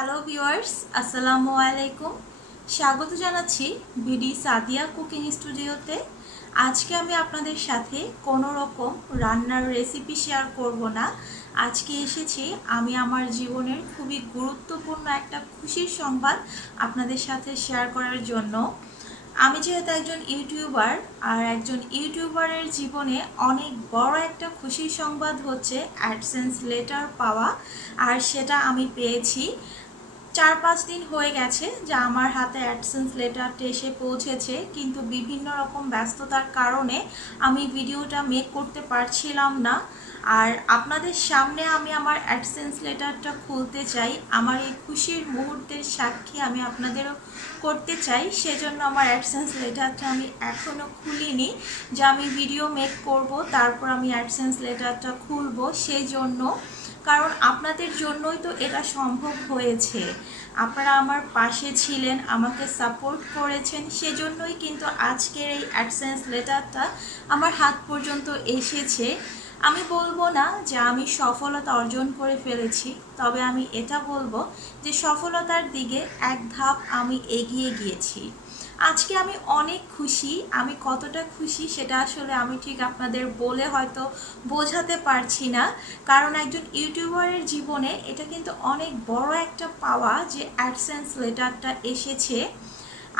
Hello viewers আসসালামু আলাইকুম স্বাগত জানাচ্ছি বিডি সাদিয়া কুকিং স্টুডিওতে। আজকে আমি আপনাদের সাথে কোনো রকম রান্নার রেসিপি শেয়ার করব না। আজকে এসেছি আমি আমার জীবনের খুবই গুরুত্বপূর্ণ একটা খুশির সংবাদ আপনাদের সাথে শেয়ার করার জন্য। আমি যেহেতু একজন ইউটিউবার আর একজন ইউটিউবারের জীবনে অনেক বড় একটা খুশির সংবাদ হচ্ছে অ্যাডসেন্স লেটার পাওয়া, আর সেটা আমি পেয়েছি। চার পাঁচ দিন হয়ে গেছে যে আমার হাতে অ্যাডসেন্স লেটারটা এসে পৌঁছেছে, কিন্তু বিভিন্ন রকম ব্যস্ততার কারণে আমি ভিডিওটা মেক করতে পারছিলাম না। আর আপনাদের সামনে আমি আমার অ্যাডসেন্স লেটারটা খুলতে চাই। আমার এই খুশির মুহূর্তের সাক্ষী আমি আপনাদেরও করতে চাই। সেজন্য আমার অ্যাডসেন্স লেটারটা আমি এখনও খুলিনি, যে আমি ভিডিও মেক করব, তারপর আমি অ্যাডসেন্স লেটারটা খুলবো। সেই জন্য কারণ আপনাদের জন্যই তো এটা সম্ভব হয়েছে। আপনারা আমার পাশে ছিলেন, আমাকে সাপোর্ট করেছেন, সেজন্যই কিন্তু আজকের এই অ্যাডসেন্স লেটারটা আমার হাত পর্যন্ত এসেছে। আমি বলব না যে আমি সফলতা অর্জন করে ফেলেছি, তবে আমি এটা বলব যে সফলতার দিকে এক ধাপ আমি এগিয়ে গিয়েছি। আজকে আমি অনেক খুশি, আমি কতটা খুশি সেটা আসলে আমি ঠিক আপনাদের বলে হয়তো বোঝাতে পারছি না। কারণ একজন ইউটিউবারের জীবনে এটা কিন্তু অনেক বড় একটা পাওয়া যে অ্যাডসেন্স লেটারটা এসেছে।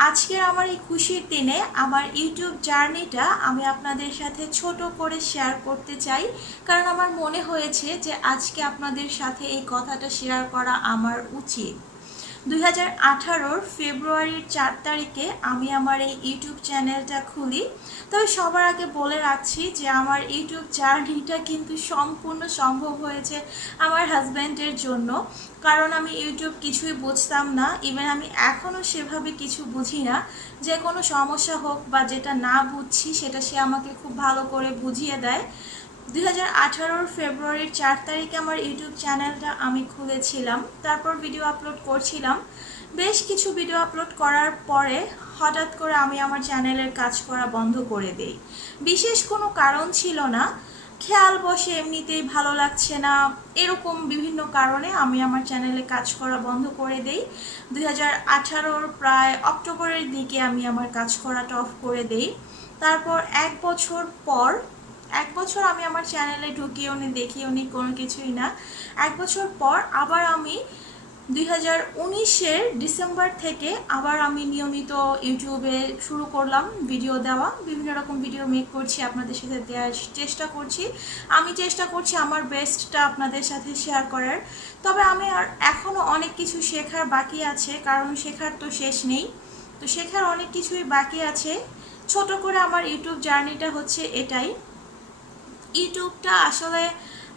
আজকের আমার এই খুশির দিনে আমার ইউটিউব জার্নিটা আমি আপনাদের সাথে ছোট করে শেয়ার করতে চাই। কারণ আমার মনে হয়েছে যে আজকে আপনাদের সাথে এই কথাটা শেয়ার করা আমার উচিত। দুই হাজার আঠারোর ফেব্রুয়ারির চার তারিখে আমি আমার এই ইউটিউব চ্যানেলটা খুলি। তবে সবার আগে বলে রাখছি যে আমার ইউটিউব জার্নিটা কিন্তু সম্পূর্ণ সম্ভব হয়েছে আমার হাজব্যান্ডের জন্য। কারণ আমি ইউটিউব কিছুই বুঝতাম না, ইভেন আমি এখনও সেভাবে কিছু বুঝি না। যে কোনো সমস্যা হোক বা যেটা না বুঝছি, সেটা সে আমাকে খুব ভালো করে বুঝিয়ে দেয়। দুই হাজার আঠারোর ফেব্রুয়ারির চার তারিখে আমার ইউটিউব চ্যানেলটা আমি খুলেছিলাম। তারপর ভিডিও আপলোড করছিলাম। বেশ কিছু ভিডিও আপলোড করার পরে হঠাৎ করে আমি আমার চ্যানেলের কাজ করা বন্ধ করে দেই। বিশেষ কোনো কারণ ছিল না। খেয়াল বসে এমনিতেই ভালো লাগছে না। এরকম বিভিন্ন কারণে আমি আমার চ্যানেলে কাজ করা বন্ধ করে দেই। দুই হাজার প্রায় অক্টোবরের দিকে আমি আমার কাজ করাটা অফ করে দেই। তারপর এক বছর পর বছর আমি আমার চ্যানেলে ঢুকিয়েও নি দেখিও নি কোনো কিছুই না। এক বছর পর আবার আমি দুই হাজার উনিশের ডিসেম্বর থেকে আবার আমি নিয়মিত ইউটিউবে শুরু করলাম ভিডিও দেওয়া। বিভিন্ন রকম ভিডিও মেক করছি, আপনাদের সাথে দেওয়ার চেষ্টা করছি। আমি চেষ্টা করছি আমার বেস্টটা আপনাদের সাথে শেয়ার করার। তবে আমি আর এখনও অনেক কিছু শেখার বাকি আছে, কারণ শেখার তো শেষ নেই। তো শেখার অনেক কিছুই বাকি আছে। ছোট করে আমার ইউটিউব জার্নিটা হচ্ছে এটাই। ইউটিউবটা আসলে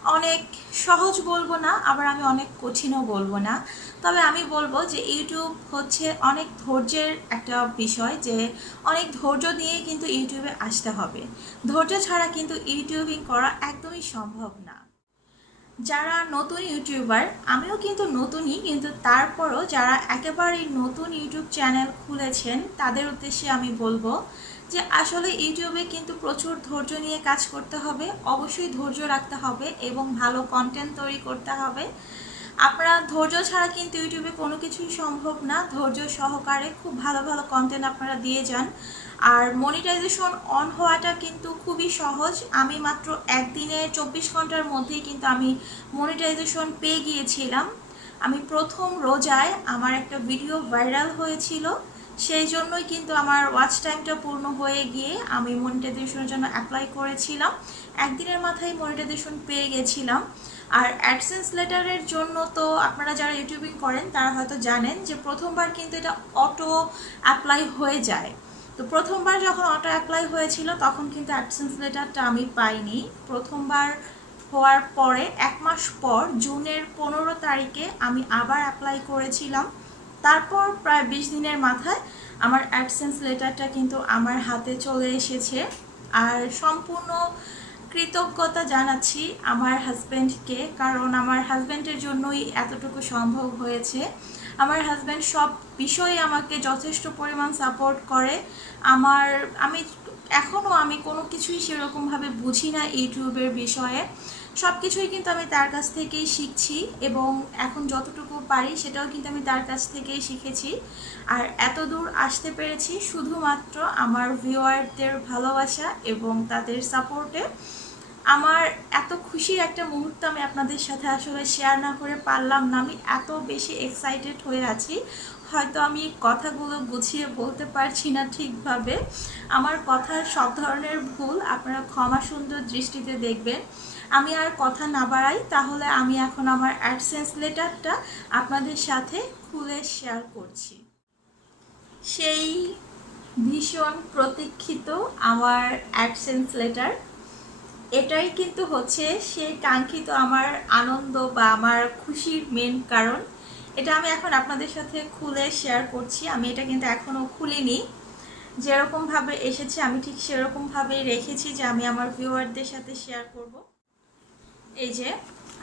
অনেক সহজ বলব না, আবার আমি অনেক কঠিনও বলব না। তবে আমি বলব যে ইউটিউব হচ্ছে অনেক ধৈর্যের একটা বিষয় যে অনেক ধৈর্য দিয়ে কিন্তু ইউটিউবে আসতে হবে। ধৈর্য ছাড়া কিন্তু ইউটিউবিং করা একদমই সম্ভব না। যারা নতুন ইউটিউবার, আমিও কিন্তু নতুনই, কিন্তু তারপরও যারা একেবারেই নতুন ইউটিউব চ্যানেল খুলেছেন, তাদের উদ্দেশ্যে আমি বলব যে আসলে ইউটিউবে কিন্তু প্রচুর ধৈর্য নিয়ে কাজ করতে হবে, অবশ্যই ধৈর্য রাখতে হবে এবং ভালো কন্টেন্ট তৈরি করতে হবে। আপনারা ধৈর্য ছাড়া কিন্তু ইউটিউবে কোনো কিছুই সম্ভব না। ধৈর্য সহকারে খুব ভালো ভালো কন্টেন্ট আপনারা দিয়ে যান। আর মনিটাইজেশন অন হওয়াটা কিন্তু খুবই সহজ। আমি মাত্র একদিনে চব্বিশ ঘণ্টার মধ্যেই কিন্তু আমি মনিটাইজেশন পেয়ে গিয়েছিলাম। আমি প্রথম রোজায় আমার একটা ভিডিও ভাইরাল হয়েছিল। সেই জন্যই কিন্তু আমার ওয়াচ টাইমটা পূর্ণ হয়ে গিয়ে আমি মনিটাইজেশনের জন্য অ্যাপ্লাই করেছিলাম। একদিনের মাথায় মনিটাইজেশন পেয়ে গেছিলাম। আর অ্যাডসেন্স লেটারের জন্য তো আপনারা যারা ইউটিউবিং করেন, তারা হয়তো জানেন যে প্রথমবার কিন্তু এটা অটো অ্যাপ্লাই হয়ে যায়। তো প্রথমবার যখন অটো অ্যাপ্লাই হয়েছিল, তখন কিন্তু অ্যাডসেন্স লেটারটা আমি পাইনি। প্রথমবার হওয়ার পরে, এক মাস পর, জুনের পনেরো তারিখে আমি আবার অ্যাপ্লাই করেছিলাম। তারপর প্রায় বিশ দিনের মাথায় আমার অ্যাডসেন্স লেটারটা কিন্তু আমার হাতে চলে এসেছে। আর সম্পূর্ণ কৃতজ্ঞতা জানাচ্ছি আমার হাজব্যান্ডকে কারণ আমার হাজব্যান্ডের জন্যই এতটুকু সম্ভব হয়েছে। আমার হাজব্যান্ড সব বিষয়ে আমাকে যথেষ্ট পরিমাণ সাপোর্ট করে। আমার, আমি এখনও আমি কোনো কিছুই সেরকমভাবে বুঝি না ইউটিউবের বিষয়ে। সব কিছুই কিন্তু আমি তার কাছ থেকেই শিখছি এবং এখন যতটুকু পারি সেটাও কিন্তু আমি তার কাছ থেকেই শিখেছি। আর এত দূর আসতে পেরেছি শুধুমাত্র আমার ভিউয়ারদের ভালোবাসা এবং তাদের সাপোর্টে আমার এত খুশির একটা মুহূর্ত আমি আপনাদের সাথে আসলে শেয়ার না করে পারলাম না। আমি এত বেশি এক্সাইটেড হয়ে আছি। হয়তো আমি কথাগুলো গুছিয়ে বলতে পারছি না ঠিকভাবে। আমার কথার সব ধরনের ভুল আপনারা ক্ষমা সুন্দর দৃষ্টিতে দেখবেন। আমি আর কথা না বাড়াই, তাহলে আমি এখন আমার অ্যাডসেন্স লেটারটা আপনাদের সাথে খুলে শেয়ার করছি। সেই ভীষণ প্রতীক্ষিত আমার অ্যাডসেন্স লেটার। এটাই কিন্তু হচ্ছে সেই কাঙ্ক্ষিত আমার আনন্দ বা আমার খুশির মেন কারণ। এটা আমি এখন আপনাদের সাথে খুলে শেয়ার করছি। আমি এটা কিন্তু এখনও খুলিনি। যেরকমভাবে এসেছে, আমি ঠিক সেরকমভাবেই রেখেছি যে আমি আমার ভিউয়ারদের সাথে শেয়ার করব। এই যে,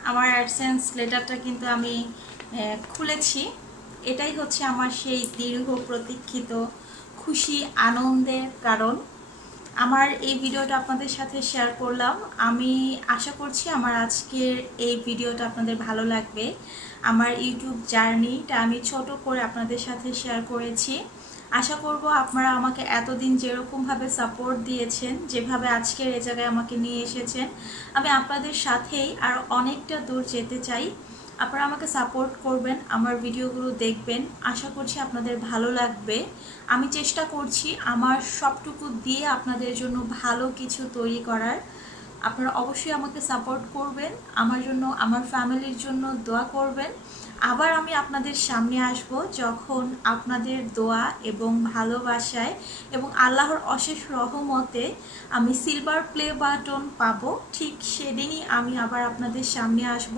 আমার অ্যাডসেন্স লেটারটা কিন্তু আমি খুলেছি। এটাই হচ্ছে আমার সেই দীর্ঘ প্রতীক্ষিত, খুশি, আনন্দের কারণ। আমার এই ভিডিওটা আপনাদের সাথে শেয়ার করলাম। আমি আশা করছি আমার আজকের এই ভিডিওটা আপনাদের ভালো লাগবে। আমার ইউটিউব জার্নিটা আমি ছোট করে আপনাদের সাথে শেয়ার করেছি। আশা করব আপনারা আমাকে এতদিন যেরকমভাবে সাপোর্ট দিয়েছেন, যেভাবে আজকের এ জায়গায় আমাকে নিয়ে এসেছেন, আমি আপনাদের সাথেই আর অনেকটা দূর যেতে চাই। আপনারা আমাকে সাপোর্ট করবেন, আমার ভিডিওগুলো দেখবেন। আশা করছি আপনাদের ভালো লাগবে। আমি চেষ্টা করছি আমার সবটুকু দিয়ে আপনাদের জন্য ভালো কিছু তৈরি করার। আপনারা অবশ্যই আমাকে সাপোর্ট করবেন, আমার জন্য, আমার ফ্যামিলির জন্য দোয়া করবেন। আবার আমি আপনাদের সামনে আসব যখন আপনাদের দোয়া এবং ভালোবাসায় এবং আল্লাহর অশেষ রহমতে আমি সিলভার প্লে বাটন পাবো। ঠিক সেদিনই আমি আবার আপনাদের সামনে আসব।